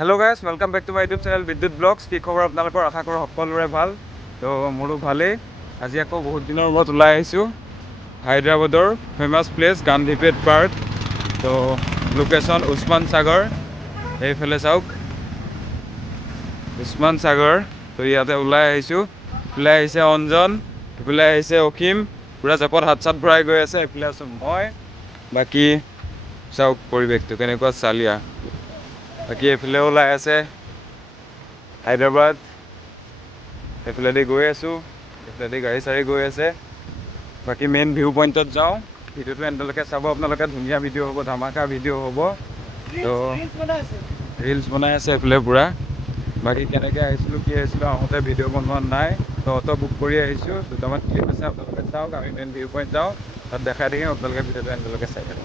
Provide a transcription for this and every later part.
Hello' guys, welcome back to my YouTube channel Bidyut blogs. কি খবৰ আপোনালোকৰ? আশা কৰোঁ সকলোৰে ভাল। তো মোৰো ভালেই। আজি আকৌ বহুত দিনৰ মূৰত ওলাই আহিছোঁ হায়দৰাবাদৰ ফেমাছ প্লেচ গান্ধীপেট পাৰ্ক। তো লোকেশ্যন উছমান সাগৰ। এইফালে চাওক উছমান সাগৰ। তো ইয়াতে ওলাই আহিছোঁ। এইফালে আহিছে অঞ্জন, এইফালে আহিছে অসীম। পূৰা জেপত হাত চাত ভৰাই গৈ আছে। এইফালে আছোঁ মই। বাকী চাওক পৰিৱেশটো কেনেকুৱা চালিয়া। বাকী এইফালেও ওলাই আছে হায়দৰাবাদ। এইফালেদি গৈ আছোঁ, এইফালেদি গাড়ী চাড়ী গৈ আছে। বাকী মেইন ভিউ পইণ্টত যাওঁ। ভিডিঅ'টো এণ্ডলৈকে চাব আপোনালোকে। ধুনীয়া ভিডিঅ' হ'ব, ধামাকা ভিডিঅ' হ'ব। তো ৰিলচ বনাই আছে এইফালে পূৰা। বাকী কেনেকৈ আহিছিলোঁ কি আহিছিলোঁ আহোঁতে ভিডিঅ' বনোৱা নাই। তো অটো বুক কৰি আহিছোঁ। দুটামান ক্লিপ আছে, আপোনালোকে চাওক। আমি মেইন ভিউ পইণ্ট যাওঁ, তাত দেখাই থাকিম। আপোনালোকে ভিডিঅ'টো এণ্ডলৈকে চাই থাকক।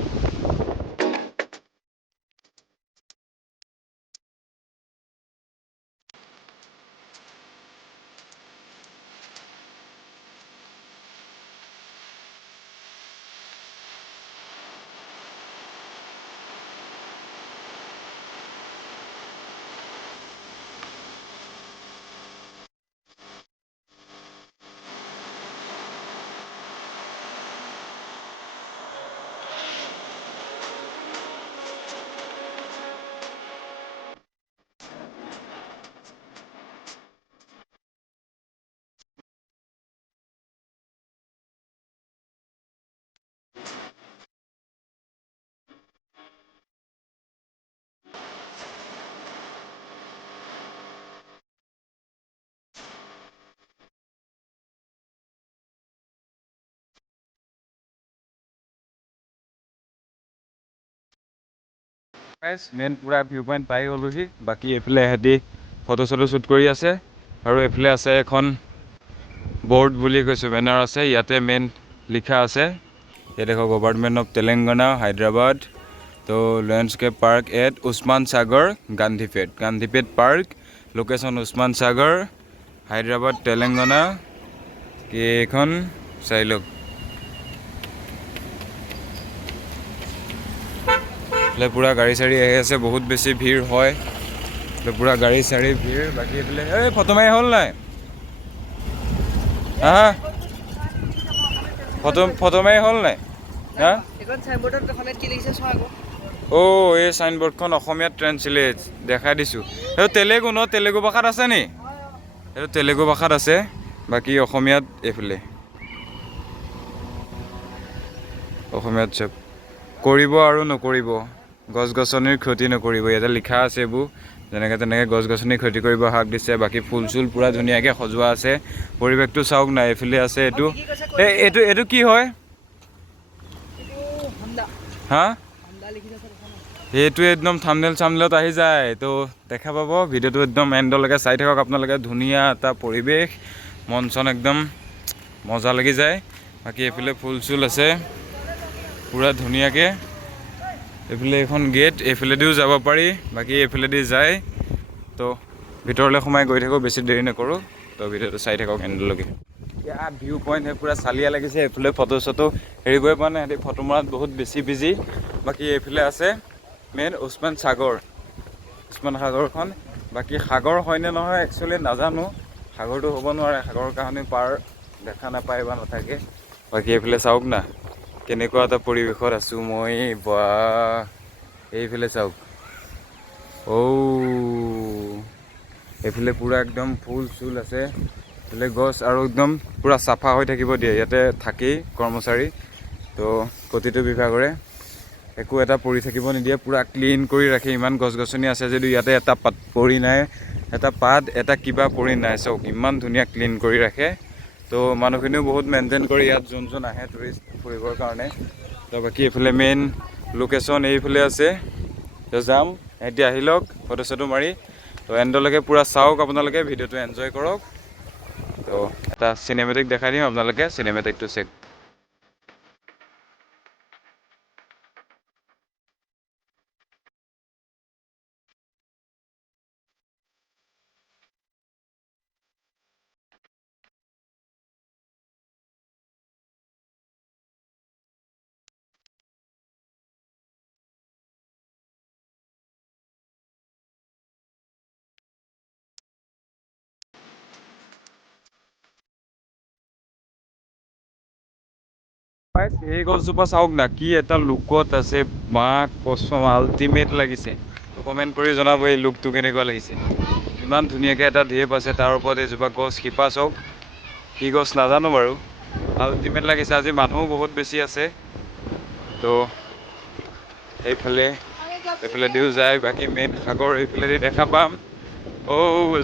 মেইন পূৰা ভিউ পইণ্ট পাই গ'লোহি। বাকী এইফালে এহেঁতি ফটো চটো শ্বুট কৰি আছে। আৰু এইফালে আছে এখন বৰ্ড বুলি কৈছোঁ, বেনাৰ আছে। ইয়াতে মেইন লিখা আছে, ইয়াত দেখক গভৰ্ণমেণ্ট অফ তেলেংগানা হায়দৰাবাদ। তো landscape park at Osman Sagar Gandipet park. Location Osman Sagar, Hyderabad, Telangana. এইখন চাই লওক। এইফালে পূৰা গাড়ী চাড়ী আহি আছে, বহুত বেছি ভিৰ হয়। পূৰা গাড়ী চাড়ী ভিৰ। বাকী এইফালে এই ফটো মাৰি হ'ল নাই? হা ফটো মাৰি হ'ল নাই? হা অ' এই চাইনবৰ্ডখন অসমীয়াত ট্ৰেন্সলেট দেখাই দিছোঁ। সেইটো তেলেগু ন? তেলেগু ভাষাত আছে নি? সেইটো তেলেগু ভাষাত আছে, বাকী অসমীয়াত এইফালে অসমীয়াত চব কৰিব আৰু নকৰিব, গছ গছনিৰ ক্ষতি নকৰিব। ইয়াতে লিখা আছে এইবোৰ। যেনেকৈ তেনেকৈ গছ গছনিৰ ক্ষতি কৰিব হাক দিছে। বাকী ফুল চুল পূৰা ধুনীয়াকৈ সজোৱা আছে। পৰিৱেশটো চাওক নাই। এইফালে আছে এইটো এইটো কি হয়? হা সেইটো একদম থাম্বনেল চামনেলত আহি যায়। তো দেখা পাব। ভিডিঅ'টো একদম এণ্ডলৈকে চাই থাকক আপোনালোকে। ধুনীয়া এটা পৰিৱেশ, মন চন একদম মজা লাগি যায়। বাকী এইফালে ফুল চুল আছে পূৰা ধুনীয়াকৈ। এইফালে এখন গেট, এইফালেদিও যাব পাৰি। বাকী এইফালেদি যায়। তো ভিতৰলৈ সোমাই গৈ থাকোঁ, বেছি দেৰি নকৰোঁ। তো ভিডিঅ'টো চাই থাকক এণ্ডলৈকে। ইয়াত ভিউ পইণ্ট পূৰা চালিয়া লাগিছে। এইফালে ফটো চটো হেৰি কৰিব পৰা নাই, সিহঁতি ফটো মৰাত বহুত বেছি বিজি। বাকী এইফালে আছে মেইন উছমান সাগৰখন। বাকী সাগৰ হয়নে নহয় একচুৱেলি নাজানো। সাগৰটো হ'ব নোৱাৰে, সাগৰৰ কাহানি পাৰ দেখা নাপায় বা নাথাকে। বাকী এইফালে চাওক না, কেনেকুৱা এটা পৰিৱেশত আছোঁ মই। বা এইফালে চাওক। এইফালে পূৰা একদম ফুল চুল আছে। এইফালে গছ আৰু একদম পূৰা চাফা হৈ থাকিব দিয়ে। ইয়াতে থাকেই কৰ্মচাৰী। তো প্ৰতিটো বিভাগৰে একো এটা পৰি থাকিব নিদিয়ে, পূৰা ক্লিন কৰি ৰাখে। ইমান গছ গছনি আছে যদিও ইয়াতে এটা পাত পৰি নাই, এটা পাত এটা কিবা পৰি নাই। চাওক ইমান ধুনীয়া ক্লিন কৰি ৰাখে। তো মানুহখিনিও বহুত মেইনটেইন কৰি ইয়াত যোন আহে টুৰিষ্ট ফুৰিবৰ কাৰণে। তো বাকী এইফালে মেইন লোকেশ্যন এইফালে আছে। তো যাম, সিহঁতি আহি লওক ফটো চটো মাৰি। তো এণ্ডলৈকে পূৰা চাওক আপোনালোকে, ভিডিঅ'টো এনজয় কৰক। তো এটা চিনেমেটিক দেখাই দিম আপোনালোকে, চিনেমেটিকটো চেক এই গছজোপা চাওক না, কি এটা লুকত আছে, বাঁহ কচম আল্টিমেট লাগিছে। কমেণ্ট কৰি জনাব এই লুকটো কেনেকুৱা লাগিছে। ইমান ধুনীয়াকৈ এটা ঢেপ আছে, তাৰ ওপৰত এজোপা গছ, শিপা চাওক, কি গছ নাজানো বাৰু, আল্টিমেট লাগিছে। আজি মানুহো বহুত বেছি আছে, তো এইফালে দিও যায়, বাকী মেইন সাগৰ এইফালেদি দেখা পাম।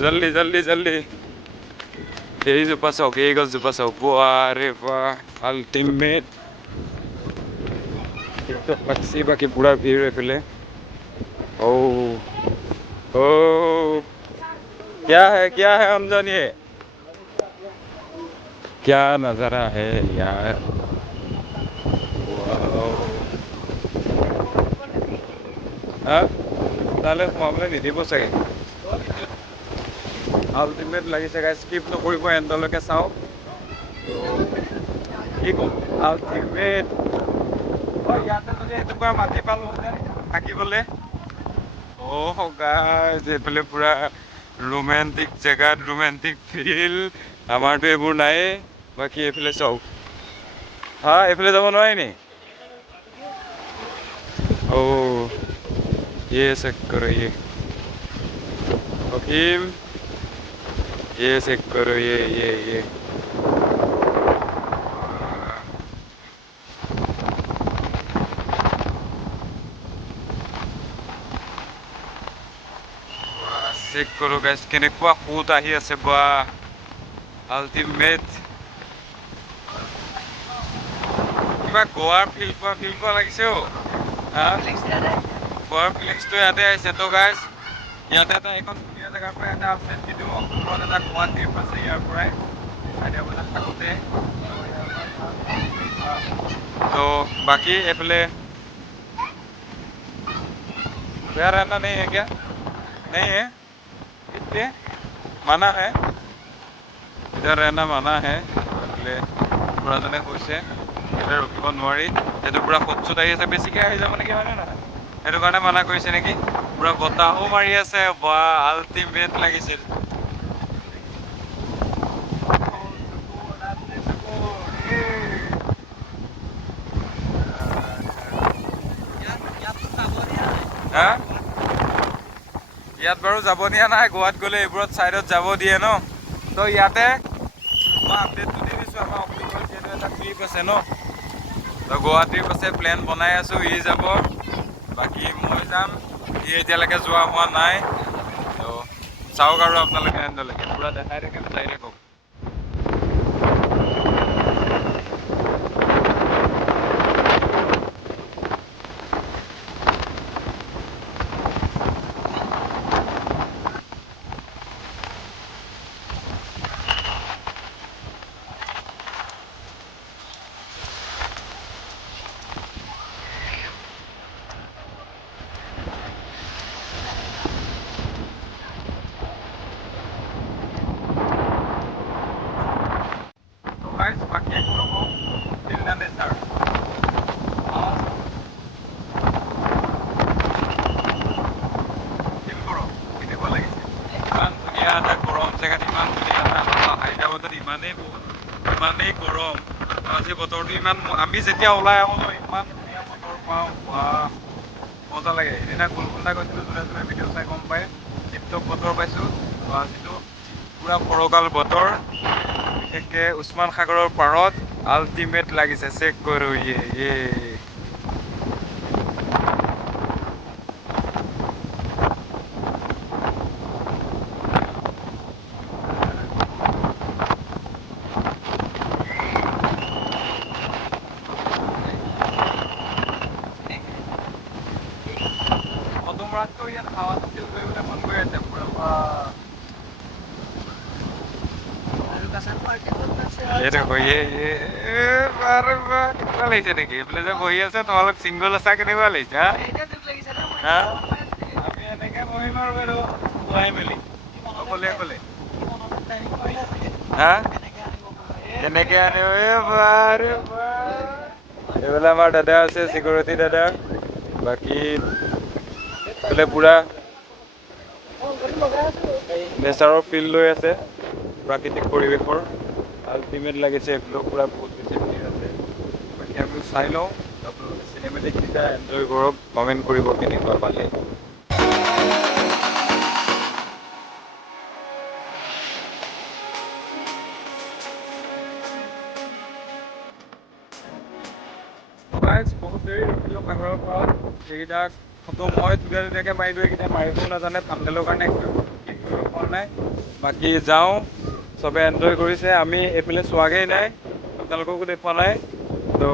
জল্দি জল্দি জল্দি। এইজোপা চাওক, এই গছজোপা চাওক, ৰে আল্টিমেট লাগছি। বাকী পুৰা ভিৰ এইফালে। ओ क्या है अमजन, ये क्या नजारा है यार। তাহলে সোমাবলৈ নিদিব চাগে। আল্টিমেট লাগিছে গাইজ, স্কিপ নকৰিব, এণ্ডলৈকে চাওক। কি ক'ম, আল্টিমেট। ইয়াতে যদি এটুকুৰা মাটি পালোহেঁতেন থাকিবলৈ। গাইজ এইফালে পুৰা ৰোমেণ্টিক জেগাত, ৰোমেণ্টিক ফিল। আমাৰতো এইবোৰ নায়েই। বাকী এইফালে চাওক, এইফালে যাব নোৱাৰি নি? ये चेक करो, अफीम, ये चेक करो, ये চেক কৰো গাইজ, কেনেকুৱা সোঁত আহি আছে, বা আল্টিমেট। কিবা গোৱাৰ ফিল পোৱা লাগিছে। গোৱাৰ ফিলিংছটো ইয়াতে আহিছে। তো গাইজ ইয়াতে এটা এখন ধুনীয়া জেগাৰ পৰা এটা আপডেট দি দিওঁ। অসমত এটা গোৱা ট্ৰিপ আছে ইয়াৰ পৰাই চাৰিটা বজাত থাকোঁতে। তো বাকী এইফালে बेहद रहना नहीं है क्या? नहीं है, इसलिए माना है, इधर रहना माना है। ল'ৰাজনে কৈছে ইয়াতে ৰখিব নোৱাৰি, সেইটো পূৰা সোঁত আহি আছে, বেছিকৈ আহি যাব নেকি, হয়নে নহয়? সেইটো কাৰণে মানা কৰিছে নেকি। পূৰা বতাহো মাৰি আছে, বা আল্টিমেট লাগিছে। ইয়াত বাৰু যাব দিয়া নাই, গোৱাত গ'লে এইবোৰত ছাইডত যাব দিয়ে ন। তো ইয়াতে মই আপডেটটো দি দিছোঁ, আমাৰ অক্টোবৰ যিহেতু এটা ট্ৰিপ আছে ন, তো গোৱা ট্ৰিপ আছে, প্লেন বনাই আছোঁ। ই যাব, বাকী মই যাম, ই এতিয়ালৈকে যোৱা হোৱা নাই। তো চাওক আৰু আপোনালোকে এণ্ডলৈকে পূৰা দেখাই থাকিম, চাই থাকক। বাকী একো নকওঁ, চিন্তা নেচাৰ কেনেকুৱা লাগিছে। ইমান ধুনীয়া এটা গৰম জেগাত, ইমান ধুনীয়া এটা হায়দৰাবাদত ইমানেই গৰম। আজি বতৰটো ইমান, আমি যেতিয়া ওলাই আহোঁ ন, ইমান ধুনীয়া বতৰ পাওঁ, মজা লাগে। সেইদিনা গোলকুণ্ডা গৈছিলোঁ, যোনে ভিডিঅ' চাই গম পায়, টিপটপ বতৰ পাইছোঁ। আজিতো পূৰা ফৰকাল বতৰ, বিশেষকৈ উছমান সাগৰৰ পাৰত আল্টিমেট লাগিছে। চেক কৰোঁ, মধুমৰাতকৈ ইয়াত হাৱাটো ফিল কৰিবলৈ মন গৈ আছে পূৰা। কেনেকুৱা লাগিছে নেকি? এইফালে যে বহি আছে, তোমালোক ছিংগল আছা, কেনেকুৱা লাগিছে? আমি এনেকে বহিম আৰু বাইদেউ ওলাই মেলি অকলে কেনেকে আনিব? এইফালে আমাৰ দাদা আছে, চিকিউৰিটি দাদা। বাকী এইফালে পূৰা নেচাৰৰ ফিল লৈ আছে, প্ৰাকৃতিক পৰিৱেশৰ আল্টিমেট লাগিছে। এইফালেও পূৰা বহুত বেছি ভিৰ আছে। বাকী চাই লওঁ আপোনালোকে চিনেমেটিককেইটা এনজয় কৰক কমেণ্ট কৰিব কেনেকুৱা পালে বহুত দেৰি ৰখিলোঁ পাহাৰৰ পৰা এইকেইটা ফটো মই ধুনীয়াকৈ মাৰি দিওঁ এইকেইটা মাৰিবও নাজানে থাম্বনেইলৰ কাৰণে কৰিব পৰা নাই বাকী যাওঁ চবে এনজয় কৰিছে আমি এইফালে চোৱাগৈ নাই আপোনালোককো দেখুওৱা নাই তো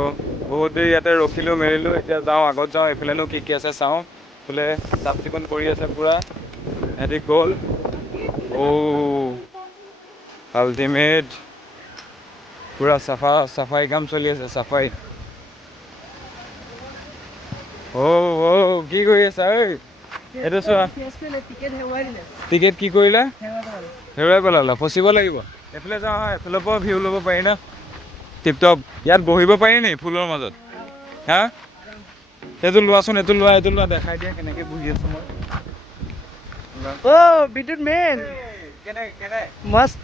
বহুত দেৰি ইয়াতে ৰখিলোঁ মেলিলোঁ এতিয়া যাওঁ আগত যাওঁ এইফালেনো কি কি আছে চাওঁ বোলে চাফ চিকুণ কৰি আছে পূৰা সিহঁতি গ'ল আল্টিমেট পূৰা চাফাই কাম চলি আছে চাফাই কি কৰি আছা ঐ এইটো চোৱা টিকেট কি কৰিলা হেৰুৱাই পেলালা ফচিব লাগিব এইফালে যাওঁ হা এইফালৰ পৰা ভিউ ল'ব পাৰি না টিপটপ ইয়াত বহিব পাৰি নি ফুলৰ মাজত হা এইটো লোৱাচোন এইটো লোৱা দেখাই দিয়া কেনেকৈ বহি আছোঁ মই বিদ্যুৎ মেন কেনে মস্ত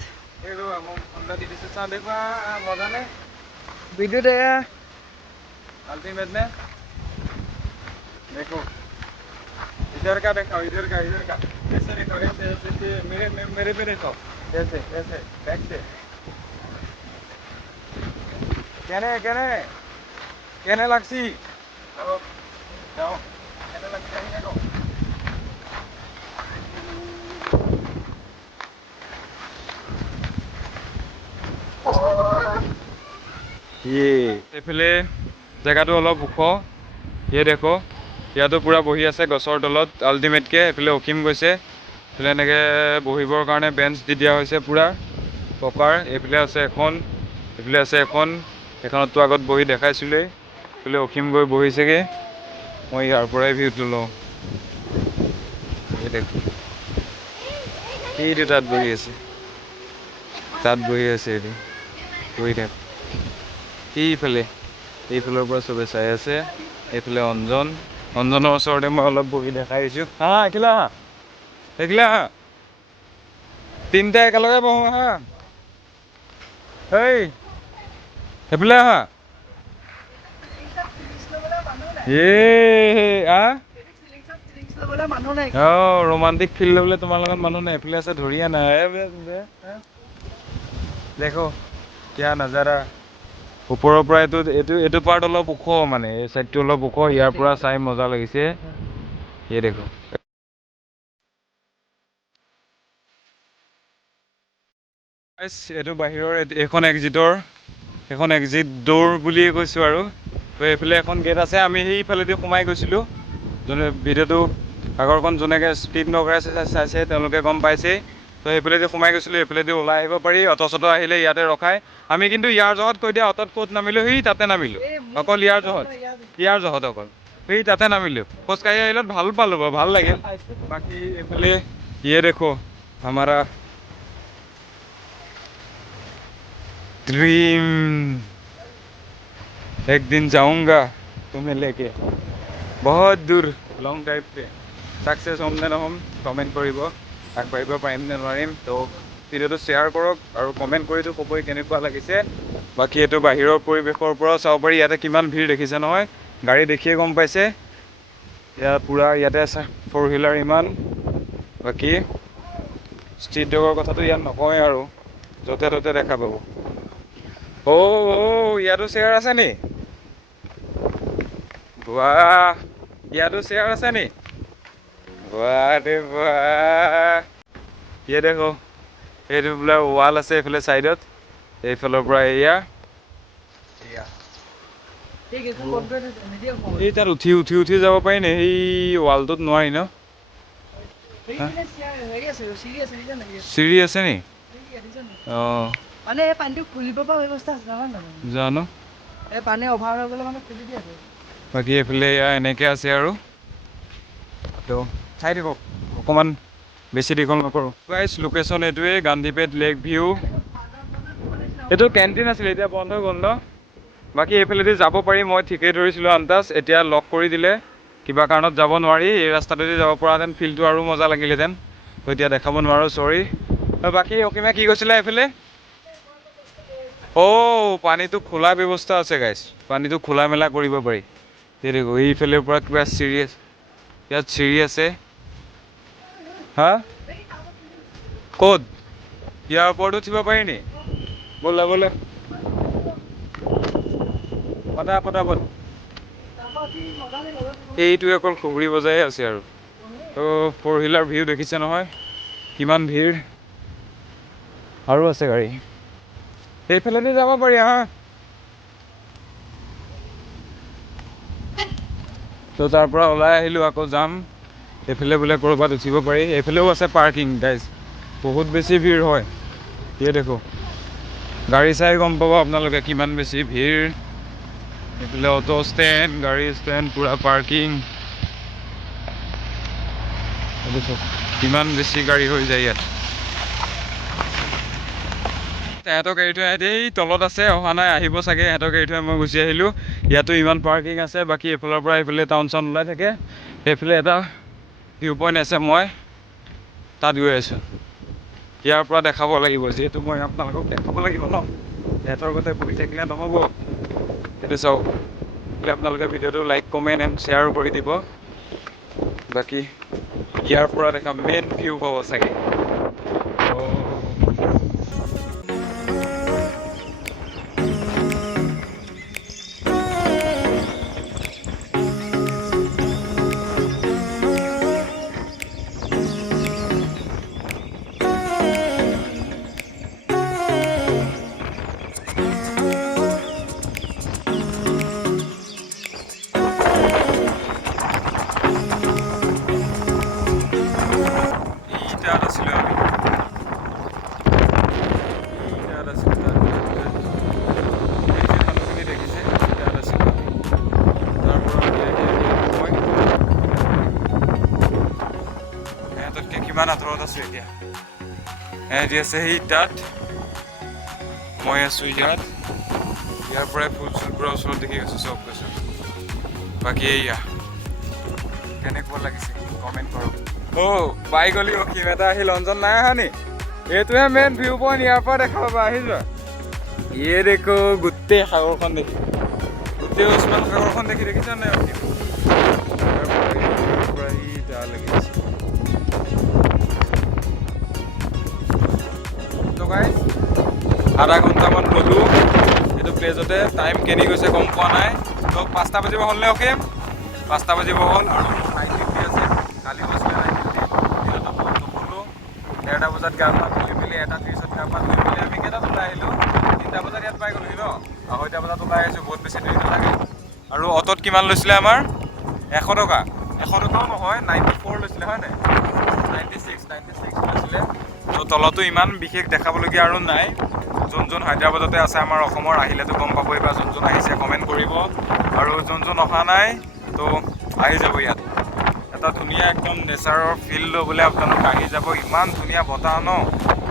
এইটো মোক ফোনটা দি দিছে চাওঁ দেখুৱা মজা নে বিদ্যুৎ এয়া अल्टीमेट में देखो इधर का देखो इधर का ऐसे देखो ऐसे मेरे पे देखो ऐसे बैक से कहने लगसी जाओ कहने लगता है देखो এইফালে জেগাটো অলপ ওখ ইয়ে দেখো ইয়াতো পূৰা বহি আছে গছৰ তলত আল্টিমেটকৈ এইফালে অসীম গৈছে এইফালে এনেকৈ বহিবৰ কাৰণে বেঞ্চ দি দিয়া হৈছে পূৰা পকাৰ এইফালে আছে এখন এইফালে আছে এখন এখনততো আগত বহি দেখাইছিলোঁৱেই এইফালে অসীম গৈ বহিছেগৈ মই ইয়াৰ পৰাই ভিউটো লওঁ এই দেখো এইটো তাত বহি আছে এইটো বহি থাক এইফালৰ পৰা চবে চাই আছে এইফালে অঞ্জনৰ ওচৰতে মই অলপ বহি দেখাই দিছোঁ এইখিলা তিনিটা একেলগে বহোঁ হা এইফালে আহা ৰোমান্টিক ফিল ল'বলৈ তোমাৰ লগত মানুহ নাই এইফালে আছে ধৰিয়া নাই দেখো কিয়া নাজাৰা ওপৰৰ পৰা এইটো পাৰ্ট অলপ ওখ মানে এই চাইডটো অলপ ওখ ইয়াৰ পৰা চাই মজা লাগিছে এই দেখো এইটো বাহিৰৰ এইখন এক্সিট ডোৰ বুলিয়ে কৈছোঁ আৰু তো এইফালে এখন গেট আছে আমি সেইফালেদি সোমাই গৈছিলোঁ যোনে ভিডিঅ'টো আগৰখন যোনেকৈ স্পীড নকৰাই চাইছে তেওঁলোকে গম পাইছেই তো সেইফালেদি সোমাই গৈছিলোঁ এইফালেদি ওলাই আহিব পাৰি অটো চটো আহিলে ইয়াতে ৰখায় আমি কিন্তু ইয়াৰ জহত কৈ দিয়া অটত ক'ত নামিলোঁ তাতে নামিলোঁ অকল ইয়াৰ জহত অকল তাতে নামিলোঁ খোজকাঢ়ি আহিলত ভাল পালোঁ বাৰু ভাল লাগিল বাকী এইফালে ইয়ে দেখো আমাৰা ड्रीम एक दिन जाऊंगा तुम्हें लेके बहुत दूर लॉन्ग ड्राइव पे सक्सेस হ'ম নে নহ'ম কমেণ্ট কৰিব আগবাঢ়িব পাৰিম নে নোৱাৰিম তো ভিডিঅ'টো শ্বেয়াৰ কৰক আৰু কমেণ্ট কৰিতো ক'বই কেনেকুৱা লাগিছে বাকী এইটো বাহিৰৰ পৰিৱেশৰ পৰাও চাব পাৰি ইয়াতে কিমান ভিৰ দেখিছে নহয় গাড়ী দেখিয়ে গম পাইছে ইয়াত পূৰা ইয়াতে আছে 4-wheeler ইমান বাকী ষ্ট্ৰীট ডগৰ কথাটো ইয়াত নকওঁৱেই আৰু য'তে ত'তে দেখা পাব ইয়াতো চেয়াৰ আছে নি ইয়াতো চেয়াৰ আছে নি ইয়ে দেখো এইটো বোলে ৱাল আছে এইফালে চাইডত এইফালৰ পৰা এই তাত উঠি যাব পাৰি নি সেই ৱালটোত নোৱাৰি ন চিৰি আছে নি মানে এই পানীটো খুলিব পৰা ব্যৱস্থা আছে জানো এই পানী অভাৰ হৈ গ'লে মানে খুলি দিয়ে বাকী এইফালে এনেকৈ আছে আৰু তো চাই থাকক অকণমান বেছি দীঘল নকৰোঁ গাইছ লোকেশ্যন এইটোৱে গান্ধীপেট লেক ভিউ এইটো কেণ্টিন আছিলে এতিয়া বন্ধ হৈ গ'ল ন বাকী এইফালেদি যাব পাৰি মই ঠিকেই ধৰিছিলোঁ আন্দাজ এতিয়া লক কৰি দিলে কিবা কাৰণত যাব নোৱাৰি এই ৰাস্তাটোদি যাব পৰাহেঁতেন ফিল্ডটো আৰু মজা লাগিলেহেঁতেন তো এতিয়া দেখাব নোৱাৰোঁ চৰি বাকী অসীমে কি কৈছিলে এইফালে পানীটো খোলা ব্যৱস্থা আছে গাইছ, পানীটো খোলা মেলা কৰিব পাৰি। দেখো এইফালৰ পৰা কিবা চিৰি আছে, ইয়াত চিৰি আছে। হা ক'ত? ইয়াৰ ওপৰতো উঠিব পাৰি নি? ব'লা ব'লা, পটাপট। এইটোৱে অকল খুগৰি বজাই আছে আৰু। ফ'ৰ হুইলাৰ ভিউ দেখিছে নহয় কিমান ভিৰ, আৰু আছে গাড়ী। সেইফালেদি যাব পাৰি হা। তো তাৰ পৰা ওলাই আহিলোঁ, আকৌ যাম। এইফালে বোলে ক'ৰবাত উঠিব পাৰি, এইফালেও আছে পাৰ্কিং গাইজ। বহুত বেছি ভিৰ হয়, দেখো গাড়ী চাই গম পাব আপোনালোকে কিমান বেছি ভিৰ। এইফালে অটো ষ্টেণ্ড, গাড়ী ষ্টেণ্ড, পূৰা পাৰ্কিং। কিমান বেছি গাড়ী হৈ যায় ইয়াত। সিহঁতৰ গাড়ী থৈ এই তলত আছে, অহা নাই, আহিব চাগে। সিহঁতৰ গাড়ী থৈ মই গুচি আহিলোঁ। ইয়াতো ইমান পাৰ্কিং আছে, বাকী এইফালৰ পৰা এইফালে টাউন চাউন ওলাই থাকে। সেইফালে এটা ভিউ পইণ্ট আছে, মই তাত গৈ আছোঁ। ইয়াৰ পৰা দেখাব লাগিব, যিহেতু মই আপোনালোকক দেখাব লাগিব ন। সিহঁতৰ কথা বহি থাকিলে নহ'ব। সেইটো চাওক, আপোনালোকে ভিডিঅ'টো লাইক, কমেণ্ট এণ্ড শ্বেয়াৰো কৰি দিব। বাকী ইয়াৰ পৰা দেখা মেইন ভিউ পাব চাগে। কিমান আঁতৰত আছোঁ এতিয়া, এহেঁতি আছে সেই তাত, মই আছোঁ ইয়াত। ইয়াৰ পৰাই ফুল চুলবোৰৰ ওচৰত দেখি গৈছোঁ, চব গৈছোঁ। বাকী এয়া কেনেকুৱা লাগিছে কমেণ্ট কৰক। পাই গ'লি অসীম এটা আহি লঞ্চন নাই অহা নি? এইটোহে মেইন ভিউ পইণ্ট, ইয়াৰ পৰা দেখা পাবা, আহি যোৱা। দেখো গোটেই সাগৰখন দেখি, গোটেই ওচমান সাগৰখন দেখি দেখিছা নাই অসীম? লাগি আছে। আধা ঘণ্টামান গ'লোঁ এইটো প্লেজতে, টাইম কেনি গৈছে গম পোৱা নাই। তো 5টা বাজিব হ'লনে অসীম? 5টা বাজিব হ'ল আৰু 9:50 আছে। কালি গৈছিলে 9:50, দিনতো বহুত নুশুলোঁ। 1:30 বজাত গা পা ধুই মেলি 1:30ত গা পা ধুই মেলি আমি কেইটাত ওলাই আহিলোঁ? 3টা বজাত ইয়াত পাই গ'লোহি ন? 2:30 বজাত ওলাই আহিছোঁ, বহুত বেছি দেৰি নালাগে। আৰু অটোত কিমান লৈছিলে আমাৰ? 100 টকা। 100 টকাও নহয়, 94 লৈছিলে হয় নাই? 96 লৈছিলে। তো তলতো ইমান বিশেষ দেখাবলগীয়া আৰু নাই। যোন হায়দৰাবাদতে আছে আমাৰ অসমৰ, আহিলেতো গম পাবই, বা যোন আহিছে কমেণ্ট কৰিব। আৰু যোন অহা নাই তো আহি যাব। ইয়াত এটা ধুনীয়া একদম নেচাৰৰ ফিল ল'বলৈ আপোনালোক আহি যাব। ইমান ধুনীয়া বতাহ ন,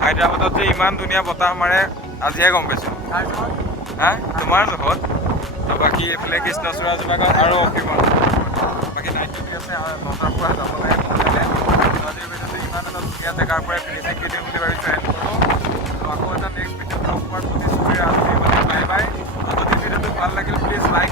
হায়দৰাবাদত যে ইমান ধুনীয়া বতাহ মাৰে আজিহে গম পাইছোঁ। হা তোমাৰ জহত। তো বাকী এইফালে কৃষ্ণচূড়া জোপাগত আৰু অসীমত। বাকী 9:50 আছে, 9টাৰ পৰা যাব লাগে সোনকালে। আজিৰ ভিডিঅ'টো ইমান এটা ধুনীয়া জেগাৰ পৰাই ফিনিচিং কৰি দিম বুলি ভাবিছোঁ এণ্ড কৰোঁ। আকৌ এটা নেক্সট ভিডিঅ'ত লগ পোৱাৰ প্ৰতিশ্ৰুতিৰে আজি বাই বাই। যদি ভিডিঅ'টো ভাল লাগিল প্লিজ লাইক